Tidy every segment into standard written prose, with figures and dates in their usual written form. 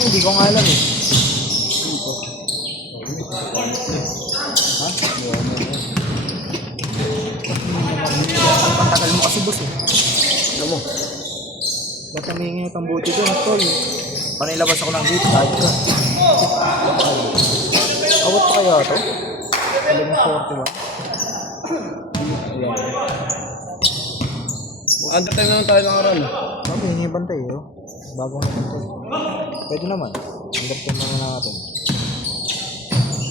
Hindi ko nga alam eh. Ha? Ang tagal mo kasi boss eh. Alam mo. Ba't namingi yung tambuti doon, tol? Panilabas ako ng gate, kahit ka. Awat pa kaya ito? 11:41. Undertime naman tayo ng araw. Sabi, hingi bantay eh. Bagong bantay. Pwede naman. Undertime naman natin.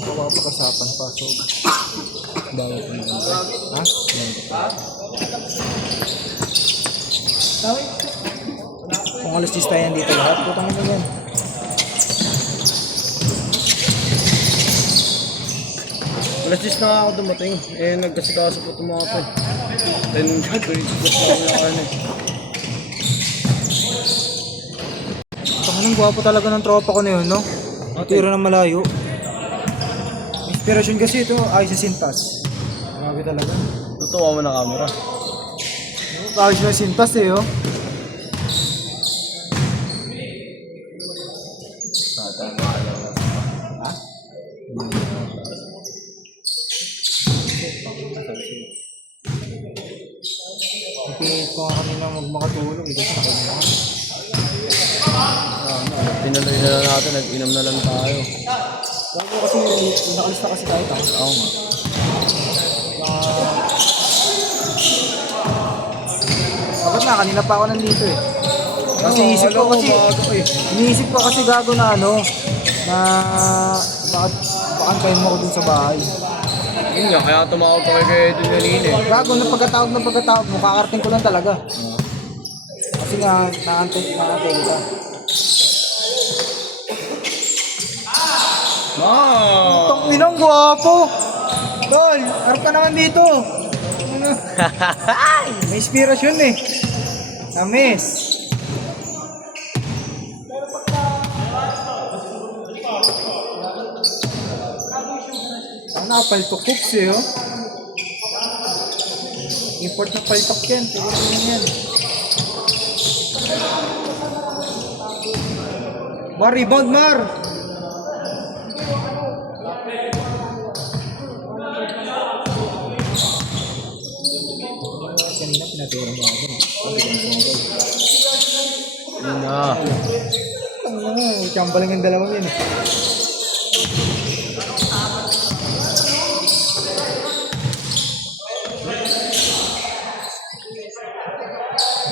Kapakasapan pa. So, bawat ang bantay. Ha? Kung alas 10 tayo dito lahat, putang ina yan. Alas 10 na ako dumating. Eh, nagkasikaso po itong mga to. Then, gagawin ko na ako ng ano. Anong gwapo talaga ng tropa ko na yun, no? Tira ng malayo. Inspirasyon kasi ito, ayos sa sintas. Grabe talaga. Tutuwa mo na camera. Ayos na sintas eh, oh. Ha? Ipinit ko nga kanina magmakatulog. Ito sa kanina. Tinuloy na lang natin, nag-inom na lang tayo. Bago kasi, nakalista kasi tayo ito. Oo nga. Bakit na, kanina pa ako nandito eh. Kasi isip ko kasi, iniisip ko kasi gago na ano, na bakit kayo mo ako dun sa bahay. Yun nga, kaya tumawag pa kayo dun kanina eh. Gago na pagkatawag mo, kakarating ko lang talaga. Kasi nga, naantay kita. Itong inang guwapo! Tol, harap ka naman dito! May inspirasyon eh. Namis. Ang napaltok cooks eh, oh. Import na paltok yan. Siguro naman yan. Mar, rebound, Mar! Kanina pinatira mo ako. Yun na. Ano nga, chamba lang yung dalawang yun eh.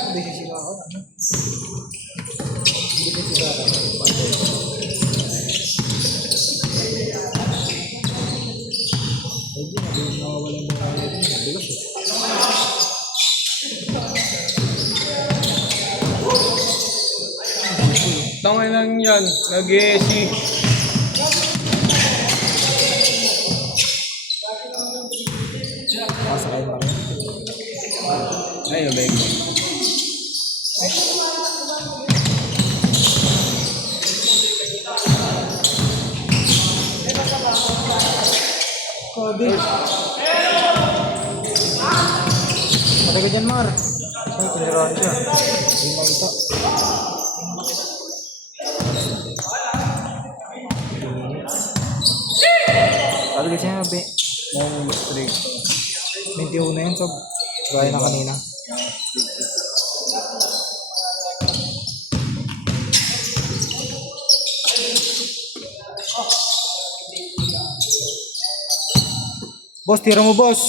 Hindi siya sila ako. Hindi siya sila ako. Hindi na, nawawalan mo na yun. Bilos eh. Tangay lang yan, nag-ESI. Masakay mo rin. Ayun, bag. Kobe. Patay ka dyan, Mar. Ay, tinirahan siya. Hindi makita. Sabi kasi nga, Mong straight. 21 na yan, so gaya na kanina. Boss, tira mo, boss.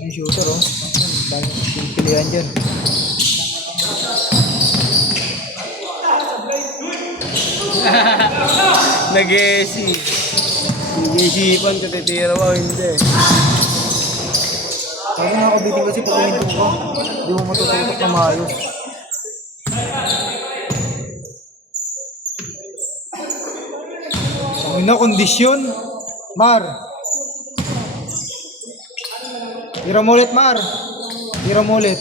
Yung shooter, oh. Dami yung pilihan dyan. Nag-ESI. Nag-ESI-pan ka, titira mo, hindi. Sabi nga ako bitin kasi pag umintok ko, hindi mo matututok na maayos. Ang ina, kondisyon. Mar. Tira mo ulit, Mar. Tira mo ulit.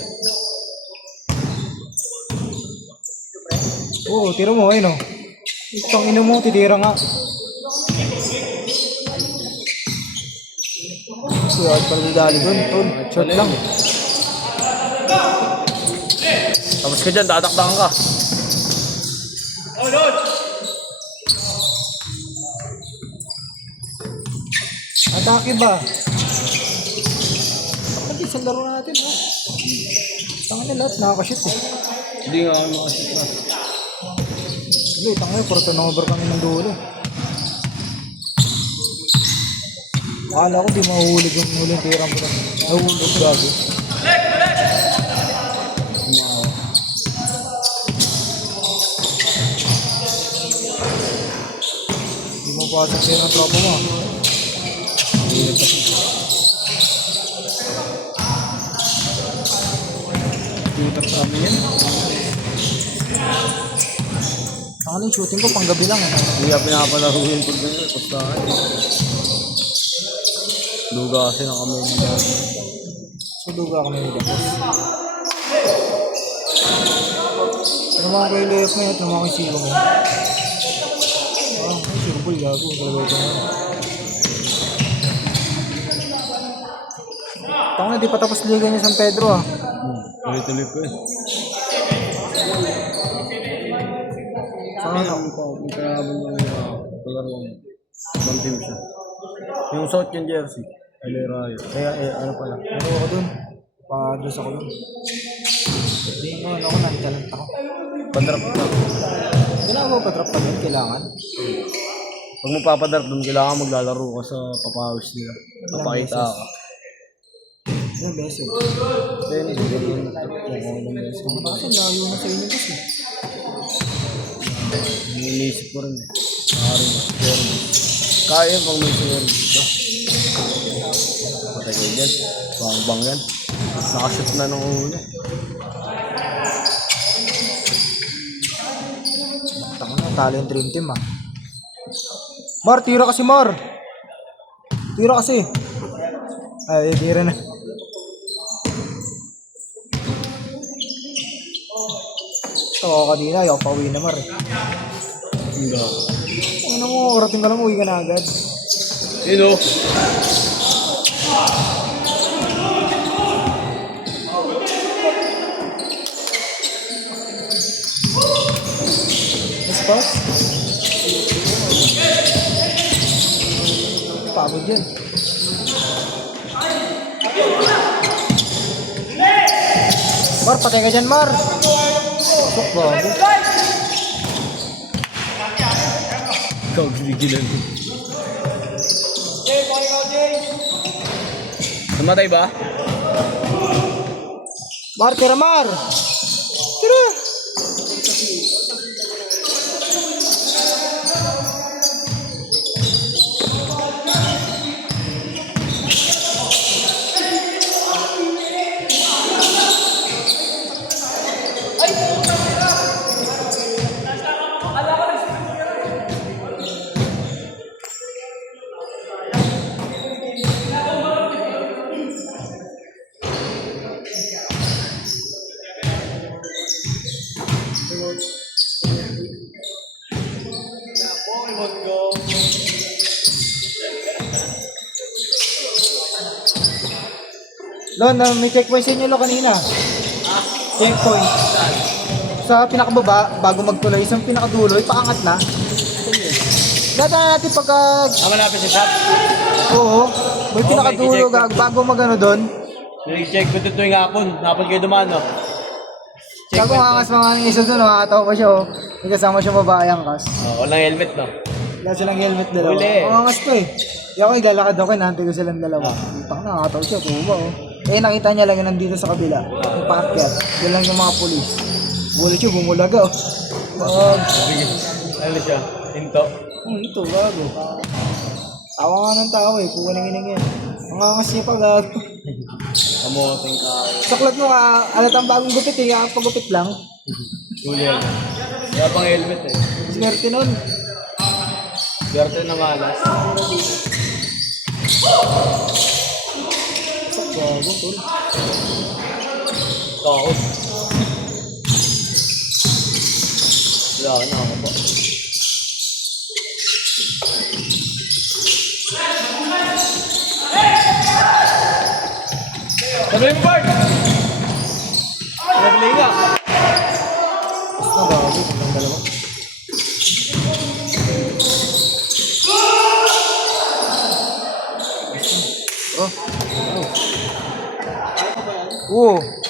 Oo, tira mo, ayun o. Itong ino mo, titira nga. Kuya, at pala dali doon, tol. Short lang. Tapos ka dyan, tataktakan ka. Atake ba? Bakit isang laro natin, ha? Tanga na lahat, nakakashoot eh. Hindi nga ako makashoot na. Hindi, tanga na, puro turnover kami ng dulo. Akala ko di mahuhulog yung huling tirang ko na. Nahulog gago. Di mo pa sa tirang tropa mo. Tutak sa amin yan. Saka yung shooting ko pang gabi lang eh. Hindi ka pinapalaro yung pag ganyan. Basta luga kasi ng kamay nila. Suluga kami nila. Ano mga kayo layup mo yun? Ano mga kayo silo mo? Ay sirupol gago. Dalawa ito na. Tanga na, di pa tapos liga niya San Pedro ah. Tuloy-tuloy ko eh. Saan ako? Yung karaban mo yung palaro mo. Ibang team siya. Yung suot yung jersey. LA Riot. Kaya ano pala. Pero ako dun. Pa-address ako dun. Hindi mo, ano ko, nantalant ako. Padrap ka. Kailangan mo pa-drop pa dun? Kailangan? Pag magpapadrap doon, kailangan maglalaro ka sa papawis nila. Papakita ka. Ilang beses? Then, hindi ko Kasi layo na sa inyo kasi. Iniisip ko rin eh. Maaaring kaya pang may service ka. Patay kayo dyan. Bang yan. Nakashoot na ng una. Tama na, talo yung dream team ah. Mar, tira kasi Mar! Tira kasi. Ay, tira na. Ito ako kanina, ayaw pauwi na Mar eh. Hindi. Ano mo, orating ka lang, uwi ka na agad. Yun o. Mas pass? Pagod yan. Mar, patay ka dyan Mar! Pasok bago. Ikaw, gigilan mo. Namatay ba? Mar, tira Mar! Tira! Lon, may checkpoint sa inyo lo kanina. Checkpoint. Sa pinakababa, bago magtuloy, isang pinakadulo, ipaangat na. Dadaan natin pagka... Malapit si Sap. Oo. May pinakadulo, bago magano doon. Nag-check ko ito tuwing hapon. Hapon kayo dumaan, no? Bago angas mga isa doon, nakakatawa pa siya. May kasama siya babae ang kas. Walang helmet, no? Wala silang helmet dalawa. Huli. Ang angas ko eh. Di ako ilalakad ako, nahantay ko silang dalawa. Pang nakakatawa siya, kuha oh. Eh nakita niya lang yun nandito sa kabila. Yung paakyat. Doon lang yung mga polis. Bulit siya, bumulaga oh. Wag. Ano siya? Hinto? Ito, bago. Tawa nga ng tao eh, kuha ng inang yan. Ang angas niya pa, gago. Kamoting ka. Saklat mo ka, alatang bagong gupit eh, pagupit lang. Huli yan. Wala pang helmet eh. Swerte nun. Swerte na malas. Gago, tol. Takot. Wala na ako ba? Sabi mo, Bart! Nag-play nga. Basta bago. Ang dalawa. Oh. Oh.